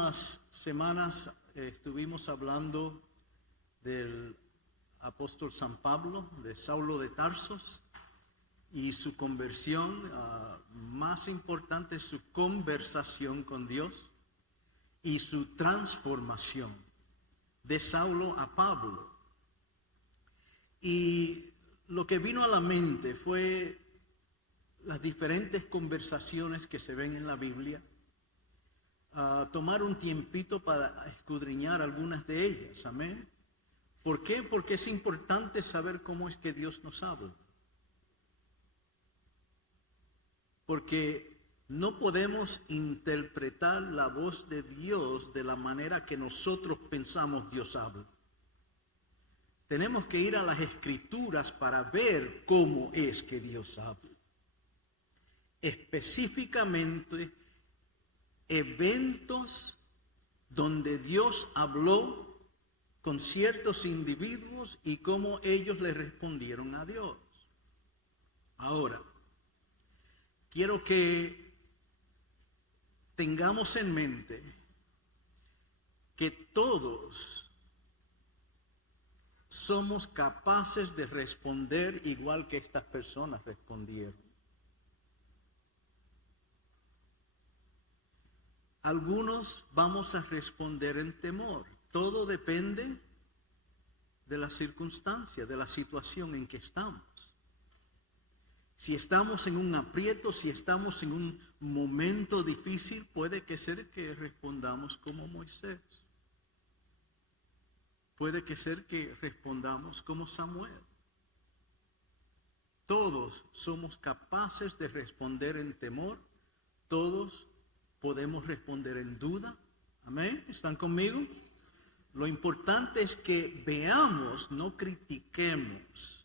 últimas semanas estuvimos hablando del apóstol San Pablo, de Saulo de Tarsos, y su conversión. Más importante, su conversación con Dios y su transformación de Saulo a Pablo. Y lo que vino a la mente fue las diferentes conversaciones que se ven en la Biblia. Tomar un tiempito para escudriñar algunas de ellas, amén. ¿Por qué? Porque es importante saber cómo es que Dios nos habla. Porque no podemos interpretar la voz de Dios de la manera que nosotros pensamos Dios habla. Tenemos que ir a las Escrituras para ver cómo es que Dios habla. Específicamente, eventos donde Dios habló con ciertos individuos y cómo ellos le respondieron a Dios. Ahora, quiero que tengamos en mente que todos somos capaces de responder igual que estas personas respondieron. Algunos vamos a responder en temor. Todo depende de la circunstancia, de la situación en que estamos. Si estamos en un aprieto, si estamos en un momento difícil, puede que ser que respondamos como Moisés. Puede que ser que respondamos como Samuel. Todos somos capaces de responder en temor. Todos podemos responder en duda. Amén. ¿Están conmigo? Lo importante es que veamos, no critiquemos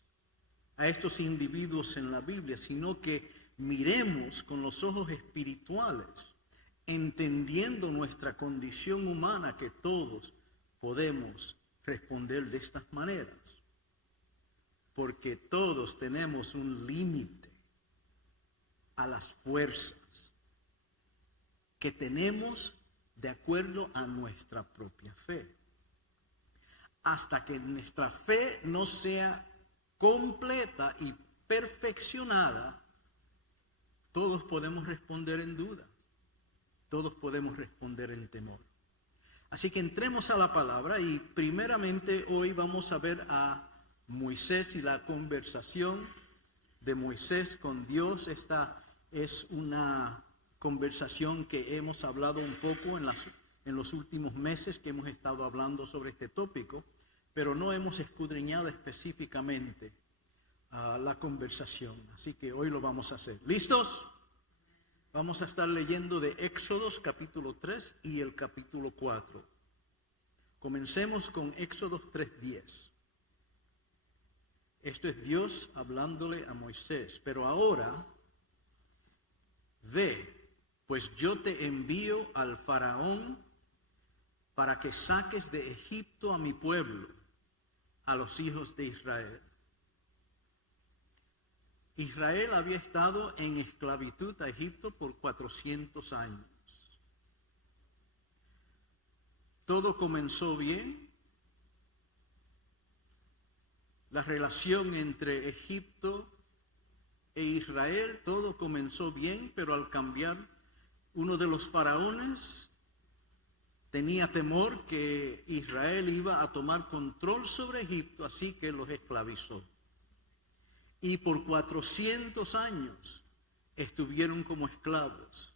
a estos individuos en la Biblia, sino que miremos con los ojos espirituales, entendiendo nuestra condición humana, que todos podemos responder de estas maneras. Porque todos tenemos un límite a las fuerzas que tenemos de acuerdo a nuestra propia fe. Hasta que nuestra fe no sea completa y perfeccionada, todos podemos responder en duda. Todos podemos responder en temor. Así que entremos a la palabra y primeramente hoy vamos a ver a Moisés y la conversación de Moisés con Dios. Esta es una conversación que hemos hablado un poco en los últimos meses que hemos estado hablando sobre este tópico, pero no hemos escudriñado específicamente la conversación. Así que hoy lo vamos a hacer. ¿Listos? Vamos a estar leyendo de Éxodos capítulo 3 y el capítulo 4. Comencemos con Éxodos 3:10. Esto es Dios hablándole a Moisés. Pero ahora, ve, pues yo te envío al faraón para que saques de Egipto a mi pueblo, a los hijos de Israel. Israel había estado en esclavitud a Egipto por 400 años. Todo comenzó bien. La relación entre Egipto e Israel, todo comenzó bien, pero al cambiar, uno de los faraones tenía temor que Israel iba a tomar control sobre Egipto, así que los esclavizó. Y por 400 años estuvieron como esclavos.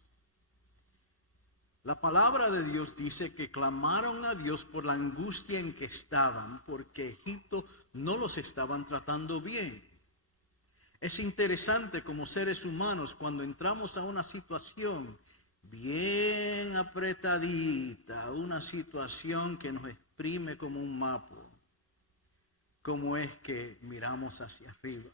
La palabra de Dios dice que clamaron a Dios por la angustia en que estaban, porque Egipto no los estaban tratando bien. Es interesante como seres humanos, cuando entramos a una situación bien apretadita, una situación que nos exprime como un mapo, cómo es que miramos hacia arriba.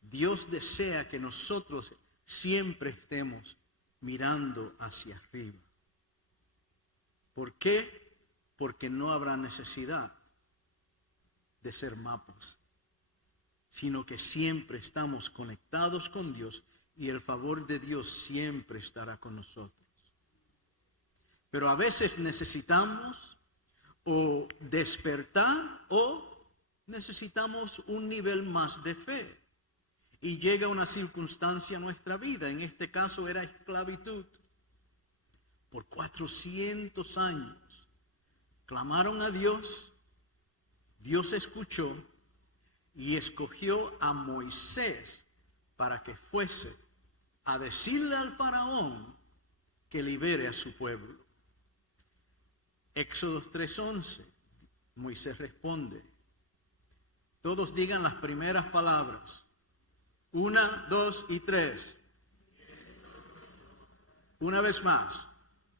Dios desea que nosotros siempre estemos mirando hacia arriba. ¿Por qué? Porque no habrá necesidad de ser mapos, sino que siempre estamos conectados con Dios y el favor de Dios siempre estará con nosotros. Pero a veces necesitamos o despertar o necesitamos un nivel más de fe. Y llega una circunstancia a nuestra vida, en este caso era esclavitud. Por 400 años clamaron a Dios, Dios escuchó y escogió a Moisés para que fuese a decirle al faraón que libere a su pueblo. Éxodo 3:11, Moisés responde. Todos digan las primeras palabras. 1, 2 y 3. Una vez más.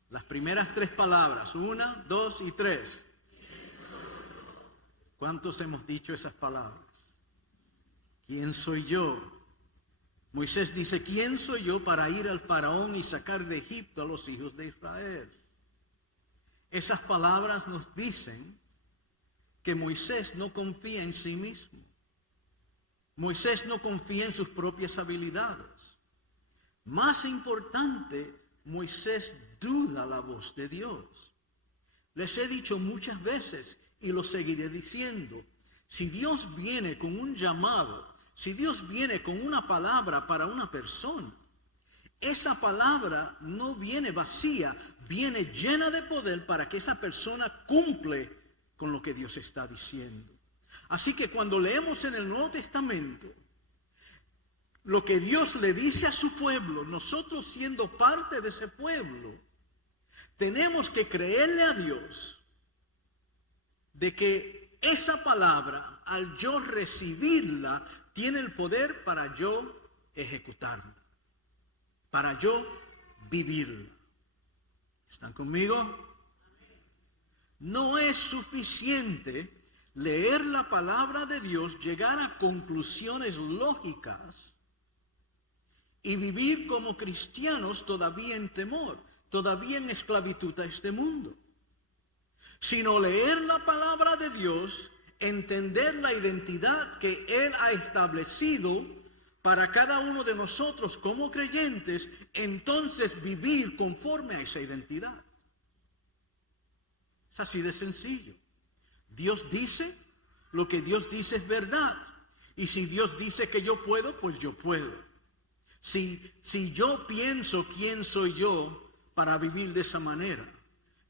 Las primeras 3 palabras. 1, 2 y 3. ¿Cuántos hemos dicho esas palabras? ¿Quién soy yo? Moisés dice, ¿quién soy yo para ir al faraón y sacar de Egipto a los hijos de Israel? Esas palabras nos dicen que Moisés no confía en sí mismo. Moisés no confía en sus propias habilidades. Más importante, Moisés duda la voz de Dios. Les he dicho muchas veces y lo seguiré diciendo. Si Dios viene con un llamado, si Dios viene con una palabra para una persona, esa palabra no viene vacía, viene llena de poder para que esa persona cumple con lo que Dios está diciendo. Así que cuando leemos en el Nuevo Testamento lo que Dios le dice a su pueblo, nosotros siendo parte de ese pueblo, tenemos que creerle a Dios de que esa palabra, al yo recibirla, tiene el poder para yo ejecutarla, para yo vivirla. ¿Están conmigo? No es suficiente leer la palabra de Dios, llegar a conclusiones lógicas y vivir como cristianos todavía en temor, todavía en esclavitud a este mundo. Sino leer la palabra de Dios, entender la identidad que Él ha establecido para cada uno de nosotros como creyentes, entonces vivir conforme a esa identidad. Es así de sencillo. Dios dice, lo que Dios dice es verdad. Y si Dios dice que yo puedo, pues yo puedo. Si yo pienso quién soy yo para vivir de esa manera,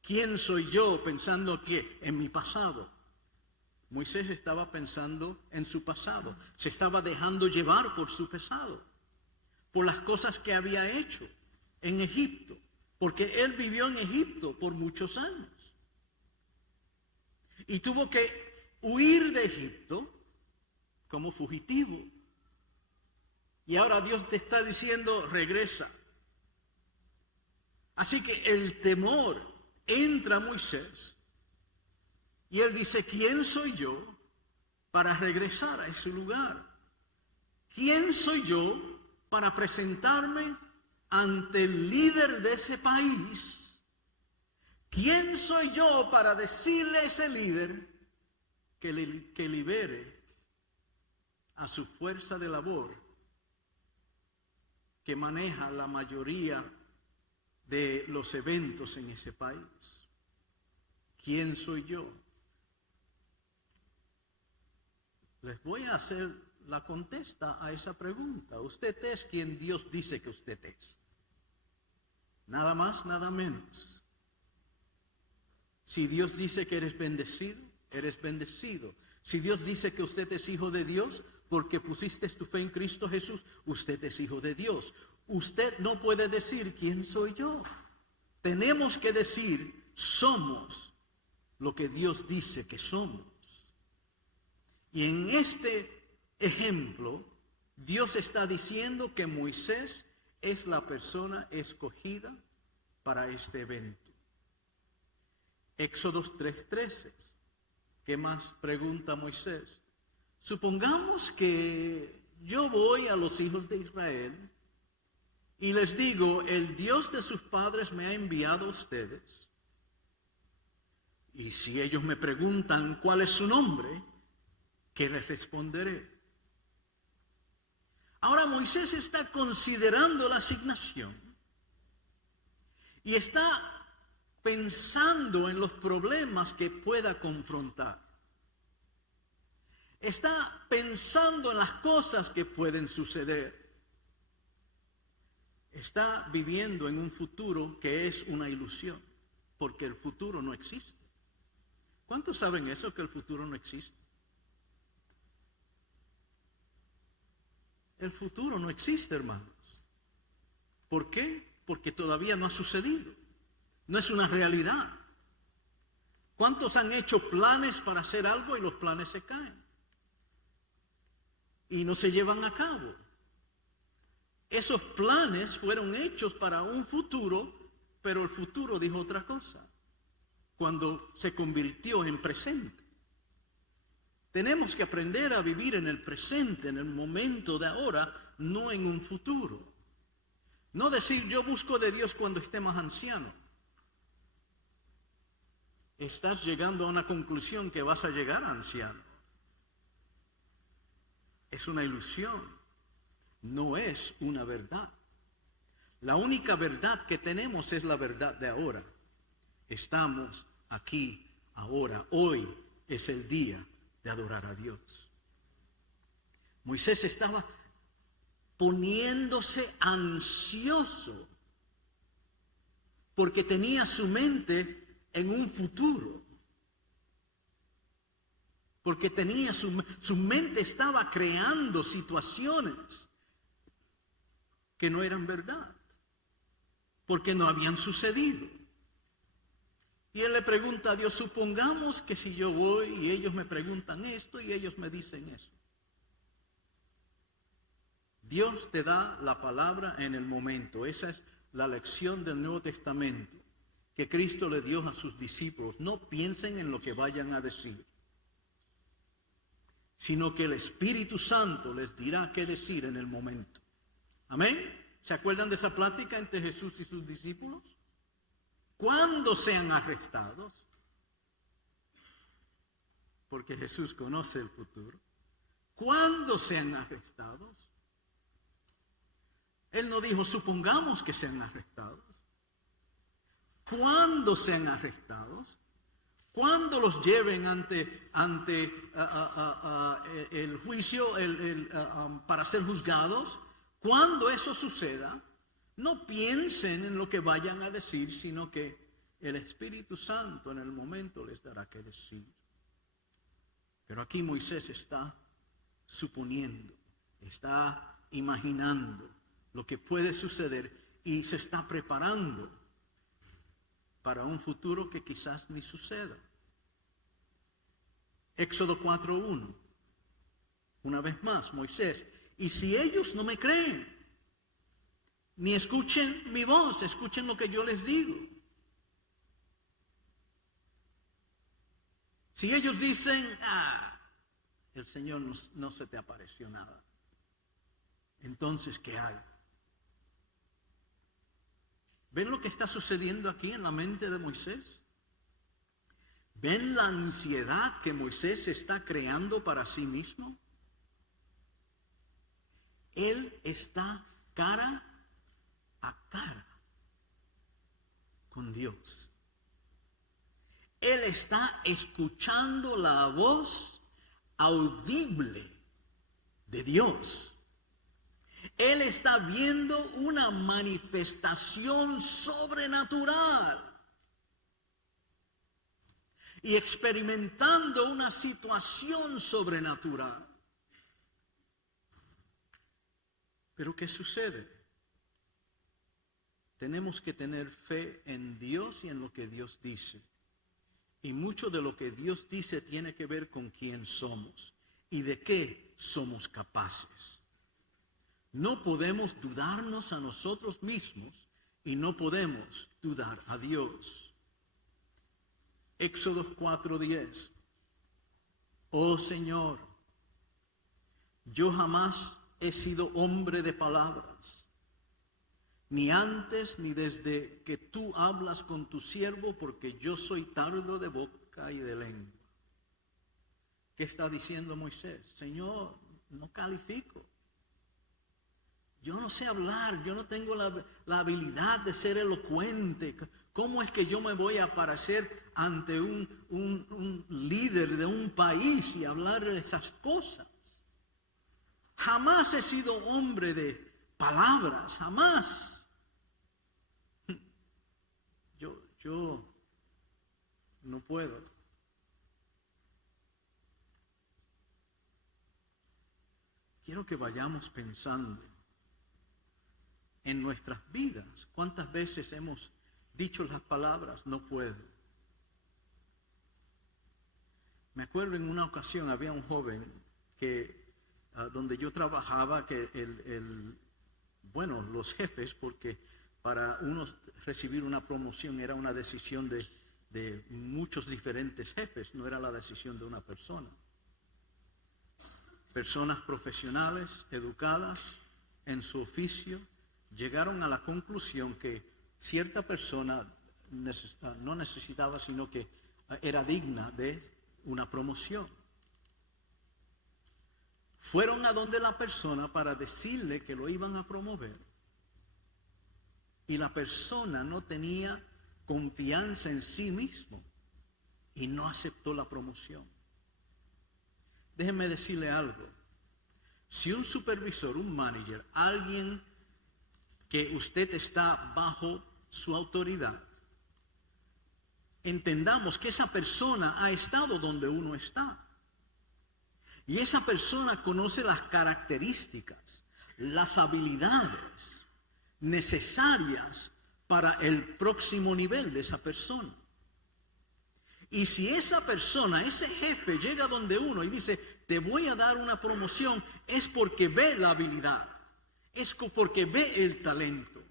quién soy yo pensando que en mi pasado. Moisés estaba pensando en su pasado, se estaba dejando llevar por su pasado, por las cosas que había hecho en Egipto, porque él vivió en Egipto por muchos años. Y tuvo que huir de Egipto como fugitivo. Y ahora Dios te está diciendo, regresa. Así que el temor entra a Moisés. Y él dice, ¿quién soy yo para regresar a ese lugar? ¿Quién soy yo para presentarme ante el líder de ese país? ¿Quién soy yo para decirle a ese líder que libere a su fuerza de labor que maneja la mayoría de los eventos en ese país? ¿Quién soy yo? Les voy a hacer la contesta a esa pregunta. Usted es quien Dios dice que usted es. Nada más, nada menos. Si Dios dice que eres bendecido, eres bendecido. Si Dios dice que usted es hijo de Dios, porque pusiste tu fe en Cristo Jesús, usted es hijo de Dios. Usted no puede decir, ¿quién soy yo? Tenemos que decir, somos lo que Dios dice que somos. Y en este ejemplo, Dios está diciendo que Moisés es la persona escogida para este evento. Éxodo 3:13. ¿Qué más pregunta Moisés? Supongamos que yo voy a los hijos de Israel y les digo, el Dios de sus padres me ha enviado a ustedes. Y si ellos me preguntan cuál es su nombre, ¿qué les responderé? Ahora Moisés está considerando la asignación y está pensando en los problemas que pueda confrontar. Está pensando en las cosas que pueden suceder. Está viviendo en un futuro que es una ilusión, porque el futuro no existe. ¿Cuántos saben eso, que el futuro no existe? El futuro no existe, hermanos. ¿Por qué? Porque todavía no ha sucedido. No es una realidad. ¿Cuántos han hecho planes para hacer algo y los planes se caen? Y no se llevan a cabo. Esos planes fueron hechos para un futuro, pero el futuro dijo otra cosa cuando se convirtió en presente. Tenemos que aprender a vivir en el presente, en el momento de ahora, no en un futuro. No decir yo busco de Dios cuando esté más anciano. Estás llegando a una conclusión que vas a llegar a anciano. Es una ilusión, no es una verdad. La única verdad que tenemos es la verdad de ahora. Estamos aquí ahora, hoy es el día de adorar a Dios. Moisés estaba poniéndose ansioso porque tenía su mente en un futuro. Porque tenía su mente estaba creando situaciones que no eran verdad, porque no habían sucedido. Y él le pregunta a Dios, supongamos que si yo voy y ellos me preguntan esto y ellos me dicen eso. Dios te da la palabra en el momento. Esa es la lección del Nuevo Testamento que Cristo le dio a sus discípulos. No piensen en lo que vayan a decir, sino que el Espíritu Santo les dirá qué decir en el momento. Amén. ¿Se acuerdan de esa plática entre Jesús y sus discípulos? Cuando sean arrestados, porque Jesús conoce el futuro. Cuando sean arrestados, Él no dijo supongamos que sean arrestados. Cuando sean arrestados, cuando los lleven ante el juicio para ser juzgados, cuando eso suceda, no piensen en lo que vayan a decir, sino que el Espíritu Santo en el momento les dará que decir. Pero aquí Moisés está suponiendo, está imaginando lo que puede suceder y se está preparando para un futuro que quizás ni suceda. Éxodo 4:1. Una vez más, Moisés, y si ellos no me creen, ni escuchen mi voz, escuchen lo que yo les digo. Si ellos dicen, el Señor no se te apareció nada, entonces, ¿qué hay? ¿Ven lo que está sucediendo aquí en la mente de Moisés? ¿Ven la ansiedad que Moisés está creando para sí mismo? Él está cara a cara con Dios. Él está escuchando la voz audible de Dios. Él está viendo una manifestación sobrenatural y experimentando una situación sobrenatural. Pero ¿qué sucede? Tenemos que tener fe en Dios y en lo que Dios dice. Y mucho de lo que Dios dice tiene que ver con quién somos y de qué somos capaces. No podemos dudarnos a nosotros mismos y no podemos dudar a Dios. Éxodo 4:10. Oh Señor, yo jamás he sido hombre de palabras, ni antes ni desde que tú hablas con tu siervo, porque yo soy tardo de boca y de lengua. ¿Qué está diciendo Moisés? Señor, no califico. yo no sé hablar, yo no tengo la habilidad de ser elocuente. ¿Cómo es que yo me voy a aparecer ante un líder de un país y hablar de esas cosas? Jamás he sido hombre de palabras, jamás. Yo no puedo. Quiero que vayamos pensando en nuestras vidas. ¿Cuántas veces hemos dicho las palabras no puedo? Me acuerdo en una ocasión había un joven que donde yo trabajaba, que los jefes, porque para uno recibir una promoción era una decisión de muchos diferentes jefes, no era la decisión de una persona. Personas profesionales, educadas en su oficio, llegaron a la conclusión que cierta persona no necesitaba, sino que era digna de una promoción. Fueron a donde la persona para decirle que lo iban a promover. Y la persona no tenía confianza en sí mismo y no aceptó la promoción. Déjeme decirle algo. Si un supervisor, un manager, alguien que usted está bajo su autoridad, entendamos que esa persona ha estado donde uno está. Y esa persona conoce las características, las habilidades necesarias para el próximo nivel de esa persona. Y si esa persona, ese jefe, llega donde uno y dice, te voy a dar una promoción, es porque ve la habilidad, es porque ve el talento,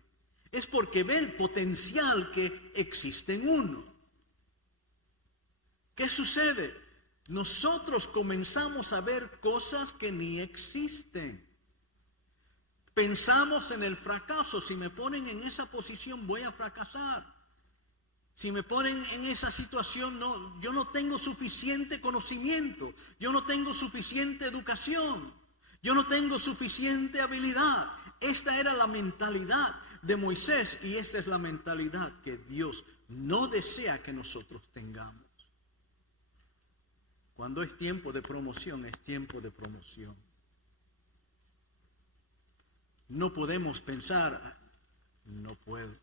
es porque ve el potencial que existe en uno. ¿Qué sucede? Nosotros comenzamos a ver cosas que ni existen. Pensamos en el fracaso. Si me ponen en esa posición, voy a fracasar. Si me ponen en esa situación, yo no tengo suficiente conocimiento. Yo no tengo suficiente educación. Yo no tengo suficiente habilidad. Esta era la mentalidad de Moisés y esta es la mentalidad que Dios no desea que nosotros tengamos. Cuando es tiempo de promoción, es tiempo de promoción. No podemos pensar, no puedo.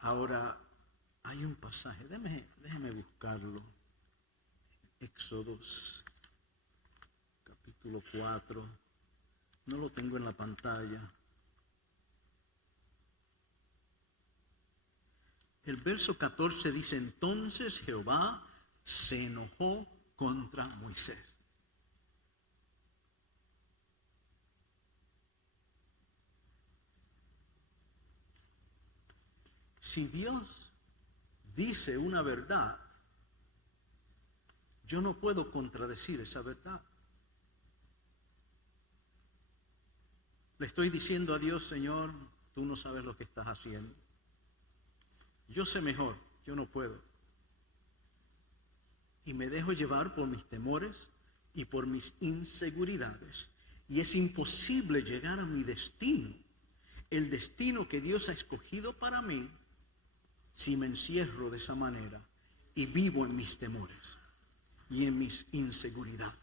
Ahora, hay un pasaje, déjeme buscarlo. Éxodos, capítulo 4. No lo tengo en la pantalla. El verso 14 dice, entonces Jehová se enojó contra Moisés. Si Dios dice una verdad, yo no puedo contradecir esa verdad. Le estoy diciendo a Dios, Señor, tú no sabes lo que estás haciendo. Yo sé mejor, yo no puedo. Y me dejo llevar por mis temores y por mis inseguridades. Y es imposible llegar a mi destino, el destino que Dios ha escogido para mí, si me encierro de esa manera y vivo en mis temores y en mis inseguridades.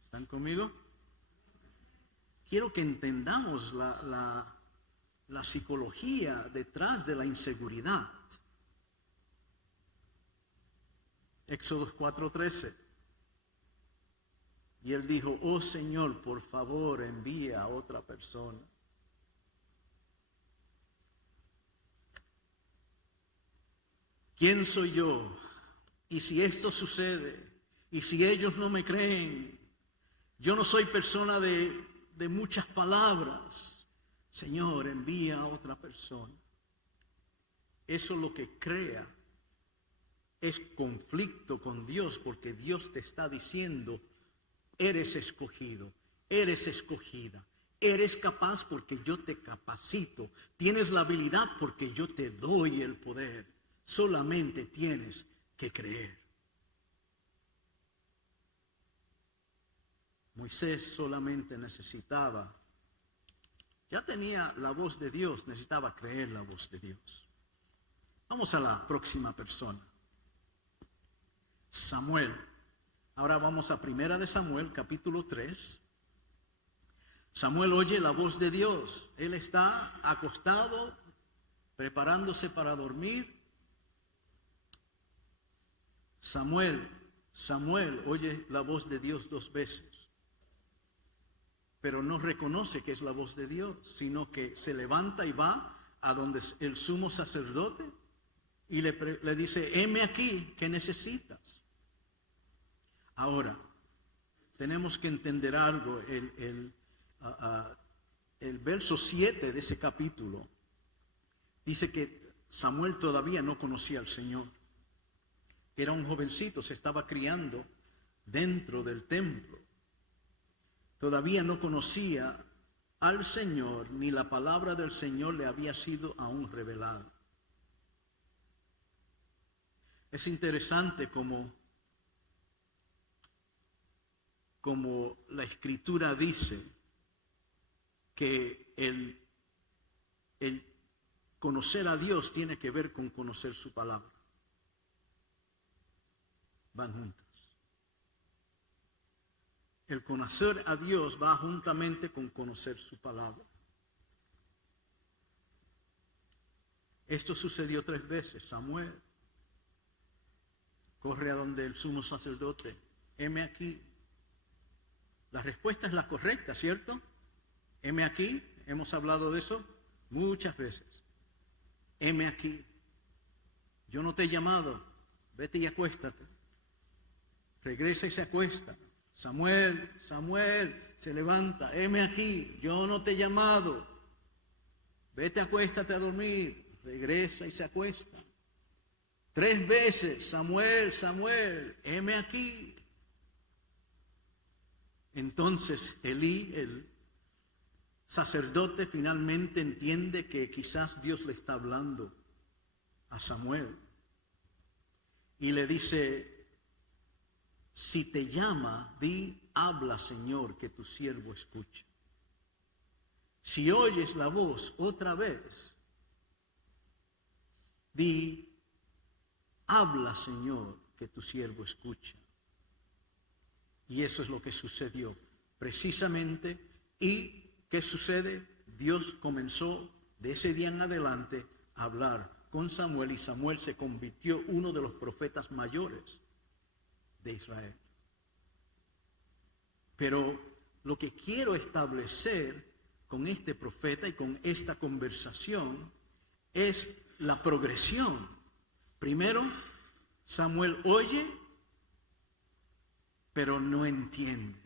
¿Están conmigo? Quiero que entendamos la psicología detrás de la inseguridad. Éxodo 4:13. Y él dijo, oh Señor, por favor, envía a otra persona. ¿Quién soy yo? Y si esto sucede, y si ellos no me creen, yo no soy persona de muchas palabras. Señor, envía a otra persona. Eso lo que crea es conflicto con Dios, porque Dios te está diciendo, eres escogido, eres escogida, Eres capaz porque yo te capacito. Tienes la habilidad porque yo te doy el poder. Solamente tienes que creer. Moisés solamente necesitaba, ya tenía la voz de Dios, necesitaba creer la voz de Dios. Vamos a la próxima persona. Samuel. Ahora vamos a 1 de Samuel, capítulo 3. Samuel oye la voz de Dios. Él está acostado, preparándose para dormir. Samuel oye la voz de Dios 2 veces. Pero no reconoce que es la voz de Dios, sino que se levanta y va a donde el sumo sacerdote y le dice, heme aquí, ¿qué necesitas? Ahora, tenemos que entender algo. El verso 7 de ese capítulo dice que Samuel todavía no conocía al Señor. Era un jovencito, se estaba criando dentro del templo. Todavía no conocía al Señor, ni la palabra del Señor le había sido aún revelada. Es interesante como la Escritura dice que el conocer a Dios tiene que ver con conocer su palabra. Van juntas. El conocer a Dios va juntamente con conocer su palabra. Esto sucedió 3 veces. Samuel corre a donde el sumo sacerdote. Heme aquí. La respuesta es la correcta, ¿cierto? Heme aquí. Hemos hablado de eso muchas veces. Heme aquí. Yo no te he llamado. Vete y acuéstate. Regresa y se acuesta. Samuel se levanta. Heme aquí. Yo no te he llamado. Vete, acuéstate a dormir. Regresa y se acuesta. 3 veces. Samuel, heme aquí. Entonces Elí, el sacerdote, finalmente entiende que quizás Dios le está hablando a Samuel. Y le dice, si te llama, di, habla, Señor, que tu siervo escucha. Si oyes la voz otra vez, di, habla, Señor, que tu siervo escucha. Y eso es lo que sucedió precisamente. ¿Y qué sucede? Dios comenzó de ese día en adelante a hablar con Samuel, y Samuel se convirtió en uno de los profetas mayores de Israel. Pero lo que quiero establecer con este profeta y con esta conversación es la progresión. Primero, Samuel oye, pero no entiende.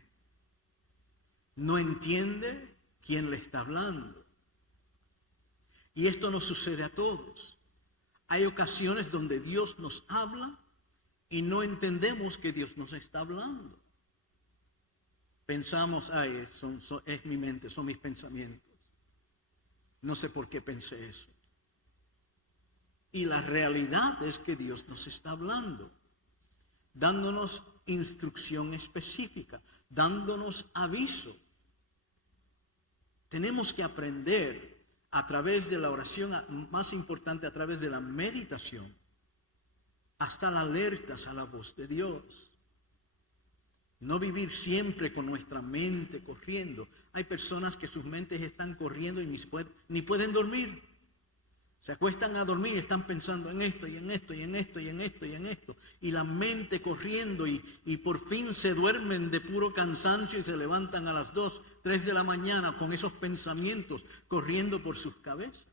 No entiende quién le está hablando. Y esto nos sucede a todos. Hay ocasiones donde Dios nos habla y no entendemos que Dios nos está hablando. Pensamos, es mi mente, son mis pensamientos. No sé por qué pensé eso. Y la realidad es que Dios nos está hablando, dándonos instrucción específica, dándonos aviso. Tenemos que aprender a través de la oración, más importante, a través de la meditación, a estar alertas a la voz de Dios. No vivir siempre con nuestra mente corriendo. Hay personas que sus mentes están corriendo y ni pueden dormir. Se acuestan a dormir y están pensando en esto y en esto y en esto y en esto y en esto. Y la mente corriendo y por fin se duermen de puro cansancio y se levantan a las 2, 3 de la mañana con esos pensamientos corriendo por sus cabezas.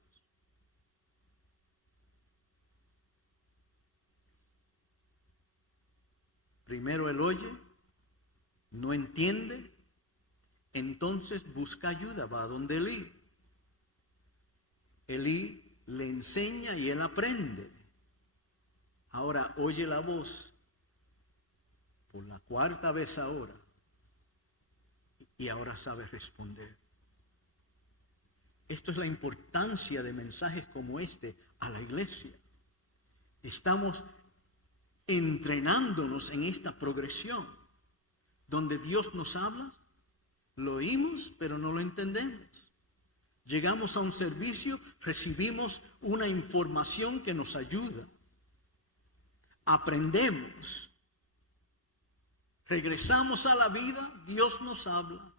Primero él oye, no entiende, entonces busca ayuda, va a donde Elí. Elí le enseña y él aprende. Ahora oye la voz por la 4ª vez ahora y ahora sabe responder. Esto es la importancia de mensajes como este a la iglesia. Estamos entrenándonos en esta progresión, donde Dios nos habla, lo oímos, pero no lo entendemos. Llegamos a un servicio, recibimos una información que nos ayuda. Aprendemos. Regresamos a la vida, Dios nos habla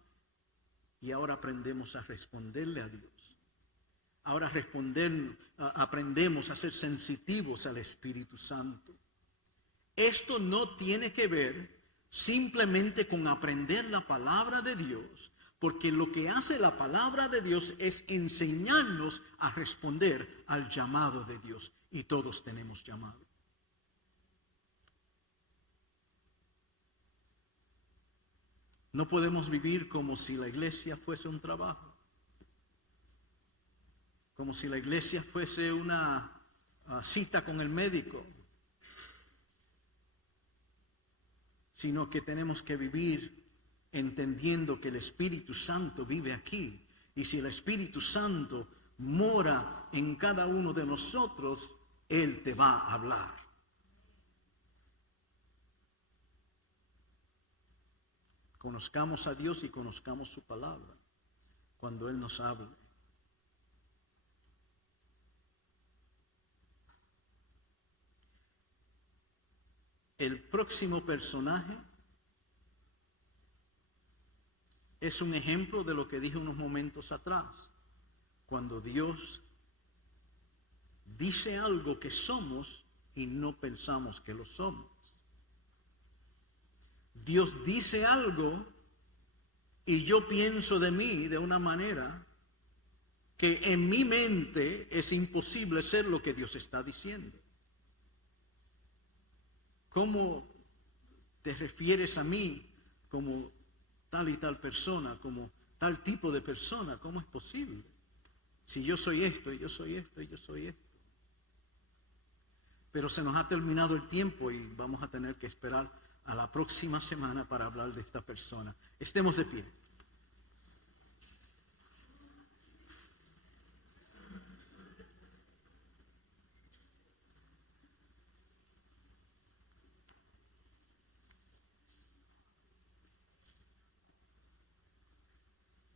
y ahora aprendemos a responderle a Dios. Ahora aprendemos a ser sensitivos al Espíritu Santo. Esto no tiene que ver simplemente con aprender la palabra de Dios, porque lo que hace la palabra de Dios es enseñarnos a responder al llamado de Dios. Y todos tenemos llamado. No podemos vivir como si la iglesia fuese un trabajo. Como si la iglesia fuese una cita con el médico. Sino que tenemos que vivir entendiendo que el Espíritu Santo vive aquí. Y si el Espíritu Santo mora en cada uno de nosotros, Él te va a hablar. Conozcamos a Dios y conozcamos su palabra cuando Él nos hable. El próximo personaje es un ejemplo de lo que dije unos momentos atrás. Cuando Dios dice algo que somos y no pensamos que lo somos. Dios dice algo y yo pienso de mí de una manera que en mi mente es imposible ser lo que Dios está diciendo. ¿Cómo te refieres a mí como tal y tal persona, como tal tipo de persona? ¿Cómo es posible? Si yo soy esto, y yo soy esto, y yo soy esto. Pero se nos ha terminado el tiempo y vamos a tener que esperar a la próxima semana para hablar de esta persona. Estemos de pie.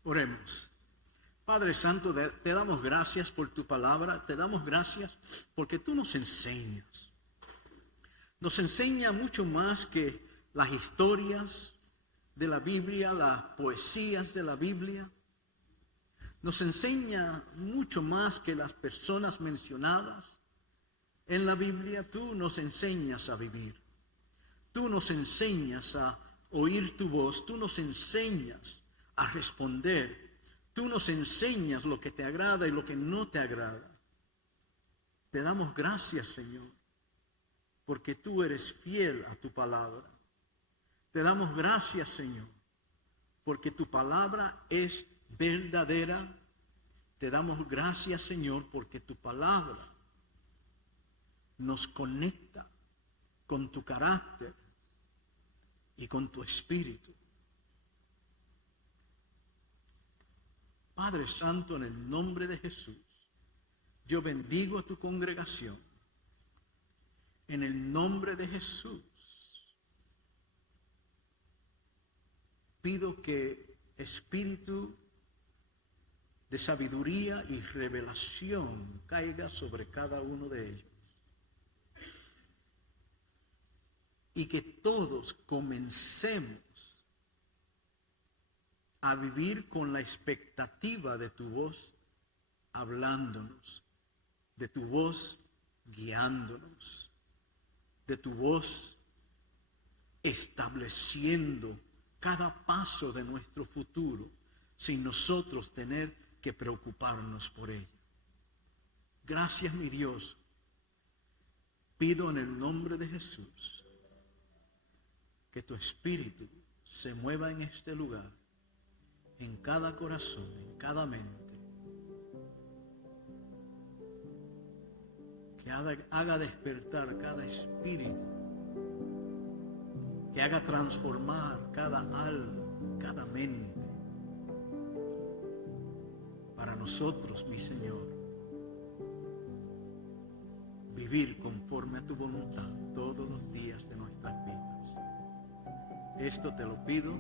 Oremos. Padre Santo, te damos gracias por tu palabra, te damos gracias porque tú nos enseñas. Nos enseña mucho más que las historias de la Biblia, las poesías de la Biblia. Nos enseña mucho más que las personas mencionadas en la Biblia. Tú nos enseñas a vivir. Tú nos enseñas a oír tu voz. Tú nos enseñas a responder. Tú nos enseñas lo que te agrada y lo que no te agrada. Te damos gracias, Señor, porque tú eres fiel a tu palabra. Te damos gracias, Señor, porque tu palabra es verdadera. Te damos gracias, Señor, porque tu palabra nos conecta con tu carácter y con tu espíritu. Padre Santo, en el nombre de Jesús, yo bendigo a tu congregación. En el nombre de Jesús, pido que espíritu de sabiduría y revelación caiga sobre cada uno de ellos. Y que todos comencemos a vivir con la expectativa de tu voz hablándonos, de tu voz guiándonos, de tu voz estableciendo cada paso de nuestro futuro sin nosotros tener que preocuparnos por ello. Gracias, mi Dios. Pido en el nombre de Jesús que tu espíritu se mueva en este lugar, en cada corazón, en cada mente. Que haga despertar cada espíritu. Que haga transformar cada alma, cada mente. Para nosotros, mi Señor, vivir conforme a tu voluntad todos los días de nuestras vidas. Esto te lo pido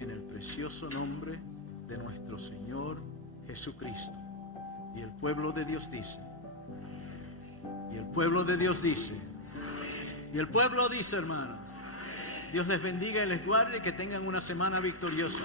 en el precioso nombre de nuestro Señor Jesucristo. Y el pueblo de Dios dice, y el pueblo de Dios dice, y el pueblo dice, hermanos, Dios les bendiga y les guarde, que tengan una semana victoriosa.